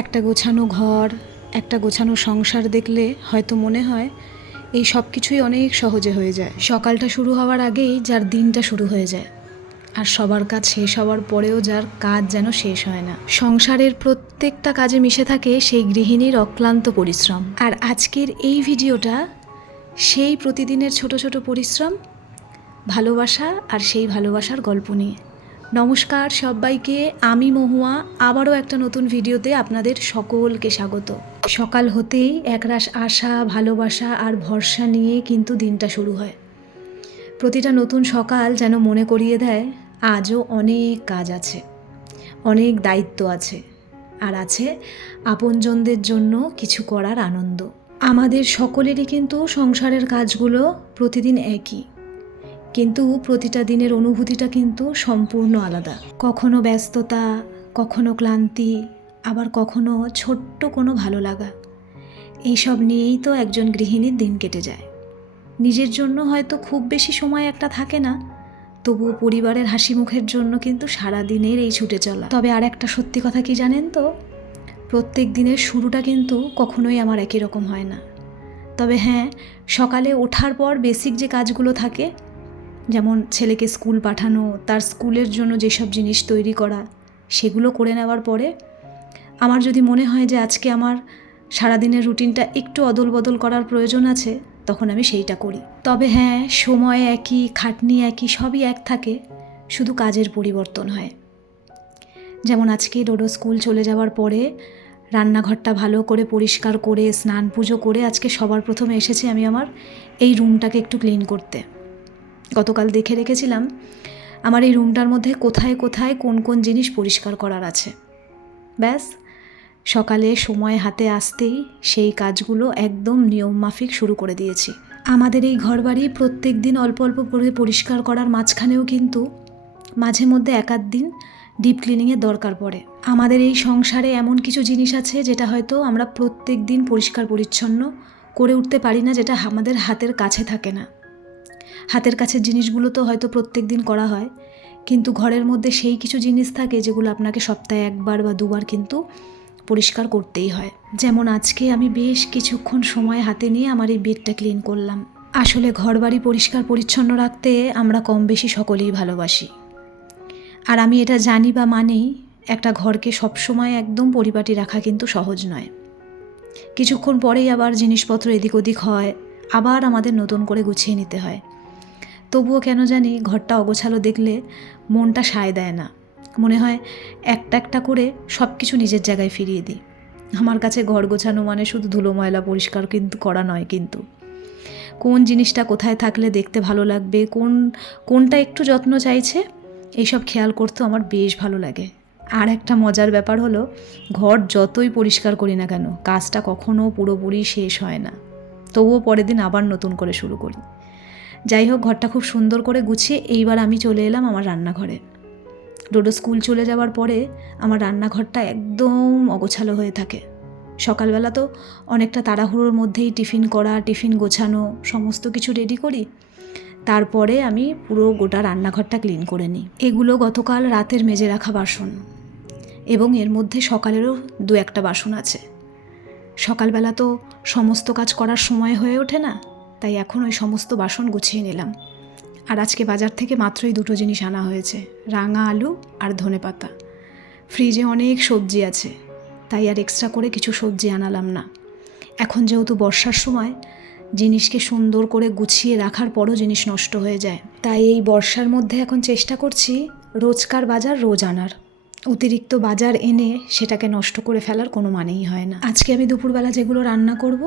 একটা গোছানো ঘর, একটা গোছানো সংসার দেখলে হয়তো মনে হয় এই সব কিছুই অনেক সহজে হয়ে যায়। সকালটা শুরু হওয়ার আগেই যার দিনটা শুরু হয়ে যায়, আর সবার কাজ শেষ হওয়ার পরেও যার কাজ যেন শেষ হয় না। সংসারের প্রত্যেকটা কাজে মিশে থাকে সেই গৃহিণীর অক্লান্ত পরিশ্রম। আর আজকের এই ভিডিওটা সেই প্রতিদিনের ছোট ছোট পরিশ্রম, ভালোবাসা আর সেই ভালোবাসার গল্প নিয়ে। নমস্কার সবাইকে, আমি মহুয়া। আবারও একটা নতুন ভিডিওতে আপনাদের সকলকে স্বাগত। সকাল হতেই একরাশ আশা, ভালোবাসা আর ভরসা নিয়ে কিন্তু দিনটা শুরু হয়। প্রতিটা নতুন সকাল যেন মনে করিয়ে দেয় আজও অনেক কাজ আছে, অনেক দায়িত্ব আছে, আর আছে আপনজনদের জন্য কিছু করার আনন্দ। আমাদের সকলেরই কিন্তু সংসারের কাজগুলো প্রতিদিন একই, কিন্তু প্রতিটা দিনের অনুভূতিটা কিন্তু সম্পূর্ণ আলাদা। কখনো ব্যস্ততা, কখনো ক্লান্তি, আবার কখনো ছোট্ট কোনো ভালো লাগা। এইসব নিয়েই তো একজন গৃহিণীর দিন কেটে যায়। নিজের জন্য হয়তো খুব বেশি সময় একটা থাকে না, তবুও পরিবারের হাসি মুখের জন্য কিন্তু সারা দিনের এই ছুটে চলা। তবে আর একটা সত্যি কথা কি জানেন তো, প্রত্যেক দিনের শুরুটা কিন্তু কখনোই আমার একই রকম হয় না। তবে হ্যাঁ, সকালে ওঠার পর বেসিক যে কাজগুলো থাকে, যেমন ছেলেকে স্কুল পাঠানো, তার স্কুলের জন্য যেসব জিনিস তৈরি করা, সেগুলো করে নেওয়ার পরে আমার যদি মনে হয় যে আজকে আমার সারাদিনের রুটিনটা একটু অদল বদল করার প্রয়োজন আছে, তখন আমি সেইটা করি। তবে হ্যাঁ, সময় একই, খাটনি একই, সবই এক থাকে, শুধু কাজের পরিবর্তন হয়। যেমন আজকে ডোডো স্কুল চলে যাওয়ার পরে রান্নাঘরটা ভালো করে পরিষ্কার করে স্নান পুজো করে আজকে সবার প্রথমে এসেছি আমি আমার এই রুমটাকে একটু ক্লিন করতে। গতকাল দেখে রেখেছিলাম আমার এই রুমটার মধ্যে কোথায় কোথায় কোন কোন জিনিস পরিষ্কার করার আছে। ব্যাস, সকালে সময় হাতে আসতেই সেই কাজগুলো একদম নিয়মমাফিক শুরু করে দিয়েছি। আমাদের এই ঘরবাড়ি প্রত্যেক দিন অল্প অল্প করে পরিষ্কার করার মাঝখানেও কিন্তু মাঝে মধ্যে একাধ দিন ডিপ ক্লিনিংয়ের দরকার পড়ে। আমাদের এই সংসারে এমন কিছু জিনিস আছে যেটা হয়তো আমরা প্রত্যেক দিন পরিষ্কার পরিচ্ছন্ন করে উঠতে পারি না, যেটা আমাদের হাতের কাছে থাকে না। হাতের কাছের জিনিসগুলো তো হয়তো প্রত্যেক দিন করা হয়, কিন্তু ঘরের মধ্যে সেই কিছু জিনিস থাকে যেগুলো আপনাকে সপ্তাহে একবার বা দুবার কিন্তু পরিষ্কার করতেই হয়। যেমন আজকে আমি বেশ কিছুক্ষণ সময় হাতে নিয়ে আমার এই বেডটা ক্লিন করলাম। আসলে ঘরবাড়ি পরিষ্কার পরিচ্ছন্ন রাখতে আমরা কম বেশি সকলেই ভালোবাসি, আর আমি এটা জানি বা মানি, একটা ঘরকে সবসময় একদম পরিপাটি রাখা কিন্তু সহজ নয়। কিছুক্ষণ পরেই আবার জিনিসপত্র এদিক ওদিক হয়, আবার আমাদের নতুন করে গুছিয়ে নিতে হয়। তবুও কেন জানি ঘরটা অগোছালো দেখলে মনটা সায় দেয় না। মনে হয় একটা একটা করে সব কিছু নিজের জায়গায় ফিরিয়ে দিই। আমার কাছে ঘর গোছানো মানে শুধু ধুলো ময়লা পরিষ্কার কিন্তু করা নয়, কিন্তু কোন জিনিসটা কোথায় থাকলে দেখতে ভালো লাগবে, কোনটা একটু যত্ন চাইছে, এইসব খেয়াল করতে আমার বেশ ভালো লাগে। আর একটা মজার ব্যাপার হলো, ঘর যতই পরিষ্কার করি না কেন, কাজটা কখনও পুরোপুরি শেষ হয় না। তবুও পরের দিন আবার নতুন করে শুরু করি। যাই হোক, ঘরটা খুব সুন্দর করে গুছিয়ে এইবার আমি চলে এলাম আমার রান্নাঘরে। ডোডো স্কুল চলে যাওয়ার পরে আমার রান্নাঘরটা একদম অগোছালো হয়ে থাকে। সকালবেলা তো অনেকটা তাড়াহুড়োর মধ্যেই টিফিন করা, টিফিন গোছানো, সমস্ত কিছু রেডি করি। তারপরে আমি পুরো গোটা রান্নাঘরটা ক্লিন করে নিই। এগুলো গতকাল রাতের মেজে রাখা বাসন, এবং এর মধ্যে সকালেরও দু একটা বাসন আছে। সকালবেলা তো সমস্ত কাজ করার সময় হয়ে ওঠে না, তাই এখন ওই সমস্ত বাসন গুছিয়ে নিলাম। আর আজকে বাজার থেকে মাত্রই দুটো জিনিস আনা হয়েছে, রাঙা আলু আর ধনেপাতা। ফ্রিজে অনেক সবজি আছে, তাই আর এক্সট্রা করে কিছু সবজি আনালাম না। এখন যেহেতু বর্ষার সময়, জিনিসকে সুন্দর করে গুছিয়ে রাখার পরও জিনিস নষ্ট হয়ে যায়, তাই এই বর্ষার মধ্যে এখন চেষ্টা করছি রোজকার বাজার রোজ আনার। অতিরিক্ত বাজার এনে সেটাকে নষ্ট করে ফেলার কোনো মানেই হয় না। আজকে আমি দুপুরবেলা যেগুলো রান্না করব,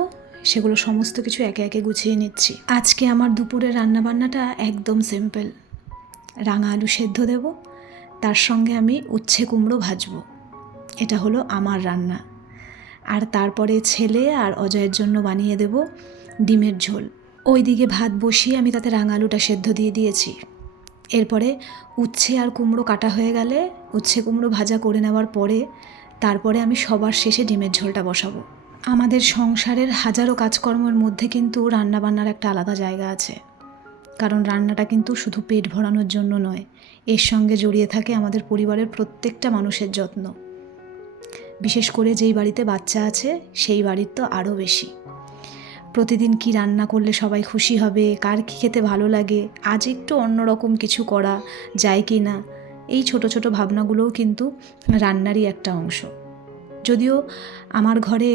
সেগুলো সমস্ত কিছু একে একে গুছিয়ে নিচ্ছি। আজকে আমার দুপুরের রান্নাবান্নাটা একদম সিম্পল। রাঙা আলু সেদ্ধ দেব, তার সঙ্গে আমি উচ্ছে কুমড়ো ভাজবো। এটা হলো আমার রান্না। আর তারপরে ছেলে আর অজয়ের জন্য বানিয়ে দেব ডিমের ঝোল। ওইদিকে ভাত বসিয়ে আমি তাতে রাঙা আলুটা সেদ্ধ দিয়ে দিয়েছি। এরপরে উচ্ছে আর কুমড়ো কাটা হয়ে গেলে উচ্ছে কুমড়ো ভাজা করে নেওয়ার পরে তারপরে আমি সবার শেষে ডিমের ঝোলটা বসাবো। আমাদের সংসারের হাজারো কাজকর্মের মধ্যে কিন্তু রান্নাবান্নার একটা আলাদা জায়গা আছে, কারণ রান্নাটা কিন্তু শুধু পেট ভরানোর জন্য নয়, এর সঙ্গে জড়িয়ে থাকে আমাদের পরিবারের প্রত্যেকটা মানুষের যত্ন। বিশেষ করে যেই বাড়িতে বাচ্চা আছে সেই বাড়ির তো আরও বেশি। প্রতিদিন কি রান্না করলে সবাই খুশি হবে, কার কী খেতে ভালো লাগে, আজ একটু অন্যরকম কিছু করা যায় কি না, এই ছোট ছোট ভাবনাগুলোও কিন্তু রান্নারই একটা অংশ। যদিও আমার ঘরে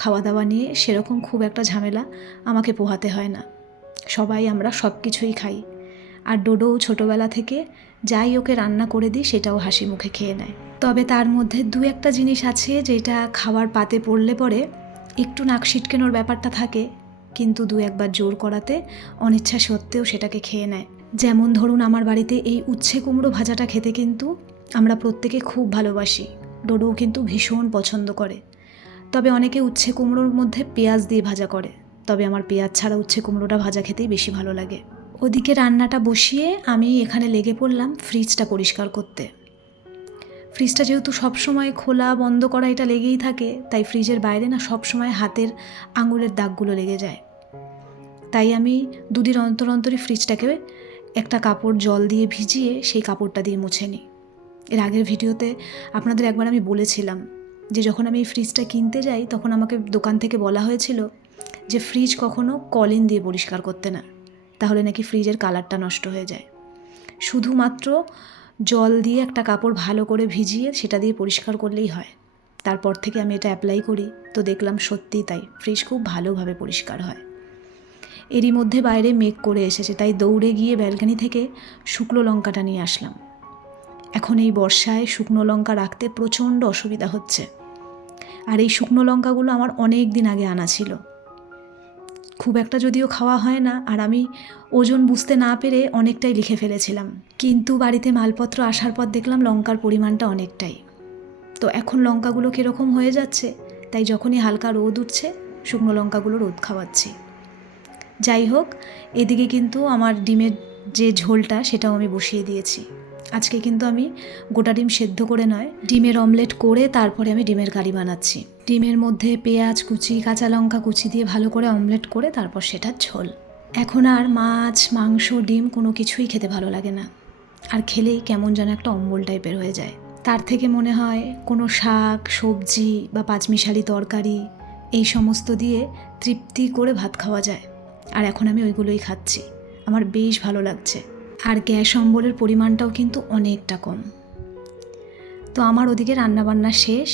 খাওয়া দাওয়া নিয়ে সেরকম খুব একটা ঝামেলা আমাকে পোহাতে হয় না, সবাই আমরা সব কিছুই খাই। আর ডোডোও ছোটোবেলা থেকে যাই ওকে রান্না করে দিই সেটাও হাসি মুখে খেয়ে নেয়। তবে তার মধ্যে দু একটা জিনিস আছে যেটা খাওয়ার পাতে পড়লে পরে একটু নাক সিটকেনোর ব্যাপারটা থাকে, কিন্তু দু একবার জোর করাতে অনিচ্ছা সত্ত্বেও সেটাকে খেয়ে নেয়। যেমন ধরুন, আমার বাড়িতে এই উচ্ছে কুমড়ো ভাজাটা খেতে কিন্তু আমরা প্রত্যেকে খুব ভালোবাসি, ডোডোও কিন্তু ভীষণ পছন্দ করে। তবে অনেকে উচ্ছে কুমড়োর মধ্যে পেঁয়াজ দিয়ে ভাজা করে, তবে আমার পেঁয়াজ ছাড়া উচ্ছে কুমড়োটা ভাজা খেতেই বেশি ভালো লাগে। ওদিকে রান্নাটা বসিয়ে আমি এখানে লেগে পড়লাম ফ্রিজটা পরিষ্কার করতে। ফ্রিজটা যেহেতু সবসময় খোলা বন্ধ করা এটা লেগেই থাকে, তাই ফ্রিজের বাইরে না সবসময় হাতের আঙুলের দাগগুলো লেগে যায়। তাই আমি দুদিন অন্তর অন্তরই ফ্রিজটাকে একটা কাপড় জল দিয়ে ভিজিয়ে সেই কাপড়টা দিয়ে মুছে নিই। এর আগের ভিডিওতে আপনাদের একবার আমি বলেছিলাম যে যখন আমি এই ফ্রিজটা কিনতে যাই তখন আমাকে দোকান থেকে বলা হয়েছিল যে ফ্রিজ কখনো কলিন দিয়ে পরিষ্কার করতে না, তাহলে নাকি ফ্রিজের কালারটা নষ্ট হয়ে যায়। শুধুমাত্র জল দিয়ে একটা কাপড় ভালো করে ভিজিয়ে সেটা দিয়ে পরিষ্কার করলেই হয়। তারপর থেকে আমি এটা অ্যাপ্লাই করি, তো দেখলাম সত্যিই তাই, ফ্রিজ খুব ভালোভাবে পরিষ্কার হয়। এরই মধ্যে বাইরে মেঘ করে এসেছে, তাই দৌড়ে গিয়ে ব্যালকনি থেকে শুকনো লঙ্কাটা নিয়ে আসলাম। এখন এই বর্ষায় শুকনো লঙ্কা রাখতে প্রচণ্ড অসুবিধা হচ্ছে। আর এই শুকনো লঙ্কাগুলো আমার অনেক দিন আগে আনা ছিল, খুব একটা যদিও খাওয়া হয় না, আর আমি ওজন বুঝতে না পেরে অনেকটাই লিখে ফেলেছিলাম। কিন্তু বাড়িতে মালপত্র আসার পর দেখলাম লঙ্কার পরিমাণটা অনেকটাই। তো এখন লঙ্কাগুলো কীরকম হয়ে যাচ্ছে, তাই যখনই হালকা রোদ উঠছে শুকনো লঙ্কাগুলো রোদ খাওয়াচ্ছি। যাই হোক, এদিকে কিন্তু আমার ডিমের যে ঝোলটা সেটাও আমি বসিয়ে দিয়েছি। আজকে কিন্তু আমি গোটা ডিম সেদ্ধ করে নয়, ডিমের অমলেট করে তারপরে আমি ডিমের কারি বানাচ্ছি। ডিমের মধ্যে পেঁয়াজ কুচি, কাঁচা লঙ্কা কুচি দিয়ে ভালো করে অমলেট করে তারপর সেটার ঝোল। এখন আর মাছ, মাংস, ডিম কোনো কিছুই খেতে ভালো লাগে না, আর খেলেই কেমন যেন একটা অম্বল টাইপের হয়ে যায়। তার থেকে মনে হয় কোনো শাক, সবজি বা পাঁচমিশালি তরকারি এই সমস্ত দিয়ে তৃপ্তি করে ভাত খাওয়া যায়। আর এখন আমি ওইগুলোই খাচ্ছি, আমার বেশ ভালো লাগছে। আর গ্যাস অম্বলের পরিমাণটাও কিন্তু অনেকটা কম। তো আমার ওদিকে রান্নাবান্না শেষ,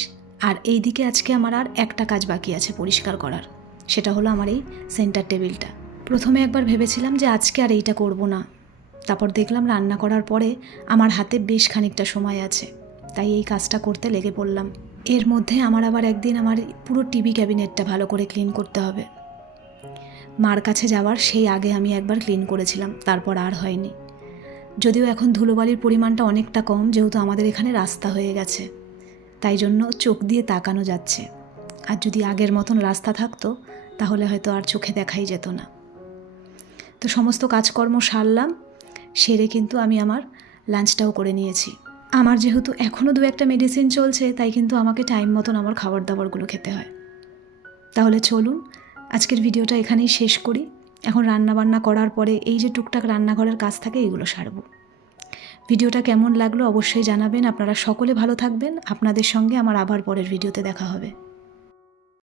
আর এই দিকে আজকে আমার আর একটা কাজ বাকি আছে পরিষ্কার করার, সেটা হলো আমার এই সেন্টার টেবিলটা। প্রথমে একবার ভেবেছিলাম যে আজকে আর এইটা করব না, তারপর দেখলাম রান্না করার পরে আমার হাতে বেশ খানিকটা সময় আছে, তাই এই কাজটা করতে লেগে পড়লাম। এর মধ্যে আমার আবার একদিন আমার পুরো টিভি ক্যাবিনেটটা ভালো করে ক্লিন করতে হবে। মার কাছে যাওয়ার সেই আগে আমি একবার ক্লিন করেছিলাম, তারপর আর হয়নি। যদিও এখন ধুলোবালির পরিমাণটা অনেকটা কম, যেহেতু আমাদের এখানে রাস্তা হয়ে গেছে, তাই জন্য চোখ দিয়ে তাকানো যাচ্ছে। আর যদি আগের মতন রাস্তা থাকতো তাহলে হয়তো আর চোখে দেখাই যেত না। তো সমস্ত কাজকর্ম সারলাম, সেরে কিন্তু আমি আমার লাঞ্চটাও করে নিয়েছি। আমার যেহেতু এখনও দু একটা মেডিসিন চলছে, তাই কিন্তু আমাকে টাইম মতন আমার খাবার দাবারগুলো খেতে হয়। তাহলে চলুন আজকের ভিডিওটা এখানেই শেষ করি। এখন রান্নাবান্না করার পরে এই যে টুকটাক রান্নাঘরের কাজ থাকে এইগুলো সারবো। ভিডিওটা কেমন লাগলো অবশ্যই জানাবেন। আপনারা সকলে ভালো থাকবেন। আপনাদের সঙ্গে আমার আবার পরের ভিডিওতে দেখা হবে।